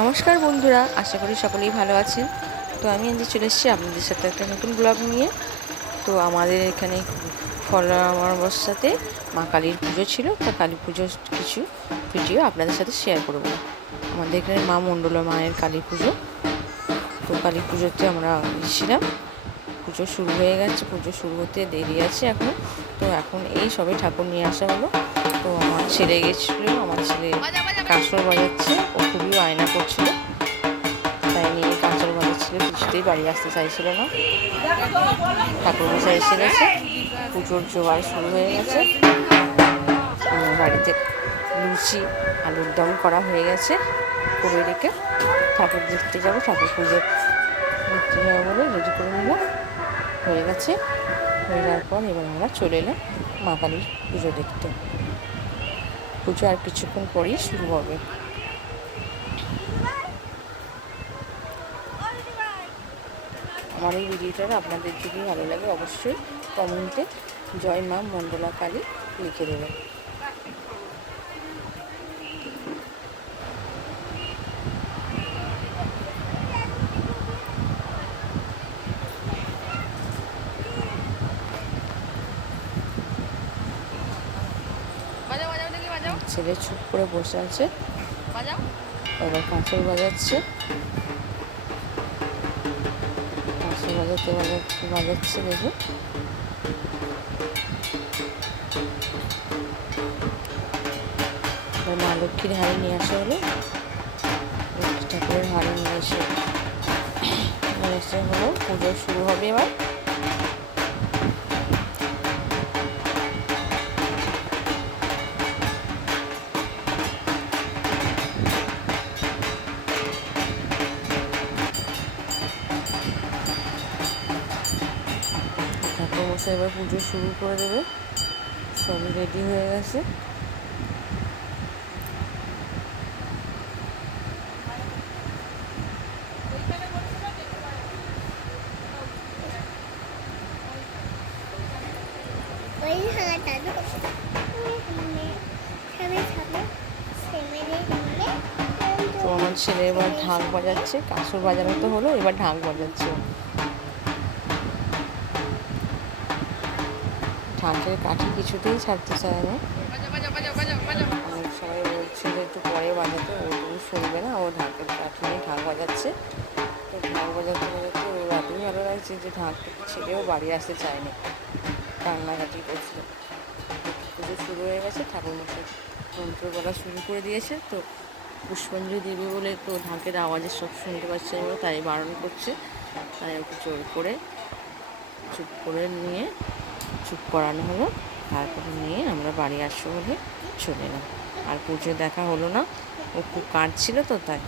নমস্কার বন্ধুরা, আশা করি সকলেই ভালো আছেন। তো আমি আজ চলে এসেছি আপনাদের সাথে একটা নতুন ব্লগ নিয়ে। তো আমাদের এখানে ফলা অমাবস্যাতে মা কালীর পুজো ছিল, তা কালী পুজোর কিছু ভিডিও আপনাদের সাথে শেয়ার করব। আমাদের এখানে মা মণ্ডলা মায়ের কালী পুজো। তো কালী পুজোতে আমরা এসেছিলাম, পুজো শুরু হয়ে গেছে, পুজো শুরু হতে দেরি আছে এখনও। তো এখন এই সবে ঠাকুর নিয়ে আসা হলো। তো আমার ছেলে গেছিলো, আমার ছেলে কাঁসর বাজাচ্ছে, ও খুবই বায়না করছিল, তাই নিয়ে কাঁসর বাজাচ্ছিল, কিছুতেই বাড়ি আসতে চাইছিল না। ঠাকুর মশাই এসে গেছে, পুজোর জোগাড় শুরু হয়ে গেছে। বাড়িতে লুচি আলুর দম করা হয়ে গেছে, করে রেখে ঠাকুর দেখতে যাবো, ঠাকুর পুজো দেখতে যাবো বলে রেডি করে নিলাম। হয়ে গেছে, হয়ে যাওয়ার পর এবার আমরা চলে এলাম মা কালীর পুজো দেখতে। পুজো আর কিছুক্ষণ পরেই শুরু হবে। আমার এই ভিডিওটা আপনাদের যদি ভালো লাগে অবশ্যই কমেন্টে জয় মা মণ্ডলা কালী লিখে দেবেন। ছেলে চুপ করে বসে আছে, এবার কাঁসর বাজাচ্ছে, কাঁসর বাজাতে বাজাচ্ছে দেখে। মা লক্ষ্মীর হাড়ি নিয়ে আসা হলো, লক্ষ্মী ঠাকুরের হাড়ি নিয়ে এসে হলো, পুজো শুরু হবে এবার। ঠাকুর মশাই এবার পুজো শুরু করে দেবে, সবই রেডি হয়ে গেছে। তো আমার ছেলে এবার ঢাক বাজাচ্ছে, কাঁসর বাজানো তো হলো, এবার ঢাক বাজাচ্ছে। ঢাকের কাঠি কিছুতেই ছাড়তে চায় না, অনেক সবাই বলছিল একটু পরে বাজাতে, ও শুনবে না, ও ঢাকের কাঠি নিয়ে ঢাক বাজাচ্ছে। তো ঢাক বাজাতে বাজাতে ওর এতই ভালো লাগছে যে ঢাকটাকে ছেড়েও বাড়ি আসতে চায়নি, কান্নাকাটি করছিল। পুজো শুরু হয়ে গেছে, ঠাকুরমশাই মন্ত্র বলা শুরু করে দিয়েছে। তো পুষ্পাঞ্জলি দেবে বলে তো ঢাকের আওয়াজে সব শুনতে পাচ্ছে না, তাই বারণ করছে, তাই ওকে জোর করে চুপ করে নিয়ে চুপ করানো হলো। তারপরে নিয়ে আমরা বাড়ি আসবো বলে চলে এলাম। আর পুজো দেখা হলো না, ও খুব কাঁদছিল তো তাই।